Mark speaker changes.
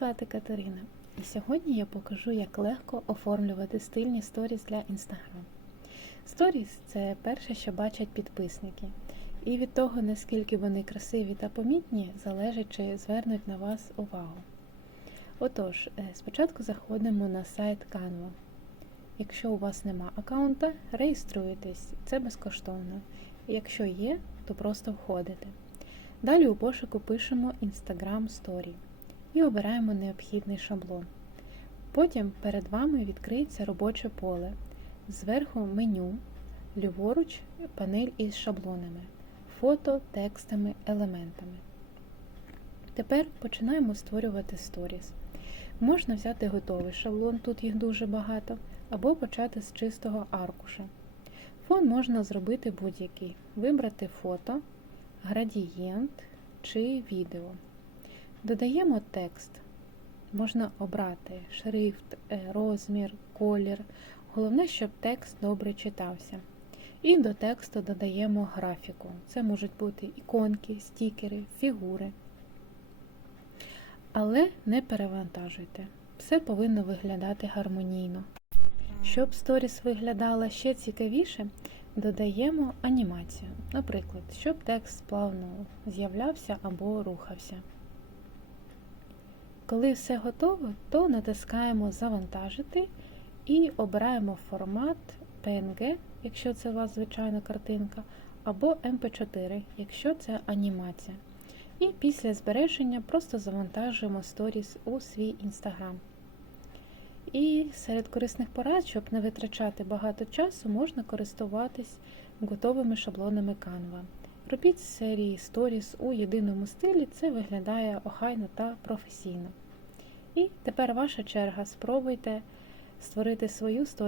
Speaker 1: звати Катерина, і сьогодні я покажу, як легко оформлювати стильні сторіс для Instagram. Сторіс це перше, що бачать підписники, і від того, наскільки вони красиві та помітні, залежить, чи звернуть на вас увагу. Отож, е, спочатку заходимо на сайт Canva. Якщо у вас нема аккаунта, реєструєтесь, це безкоштовно. Якщо є, то просто входите. Далі у пошуку пишемо Instagram Story і обираємо необхідний шаблон. Потім перед вами відкриється робоче поле. Зверху меню, ліворуч панель із шаблонами, фото, текстами, елементами. Тепер починаємо створювати сторіс. Можна взяти готовий шаблон, тут їх дуже багато, або почати з чистого аркуша. Фон можна зробити будь-який, вибрати фото, градієнт чи відео. Додаємо текст. Можна обрати шрифт, е, розмір, колір. Головне, щоб текст добре читався. І до тексту додаємо графіку. Це можуть бути іконки, стікери, фігури. Але не перевантажуйте. Все повинно виглядати гармонійно. Щоб сторіс виглядала ще цікавіше, додаємо анімацію. Наприклад, щоб текст плавно з'являвся або рухався. Коли все готово, то натискаємо Завантажити і обираємо формат PNG, якщо це у вас звичайна картинка, або MP4, якщо це анімація. І після збереження просто завантажуємо сторіс у свій інстаграм. І серед корисних порад, щоб не витрачати багато часу, можна користуватись готовими шаблонами Canva. Робіть серії сторіс у єдиному стилі, це виглядає охайно та професійно. І тепер ваша черга. Спробуйте створити свою сторіс.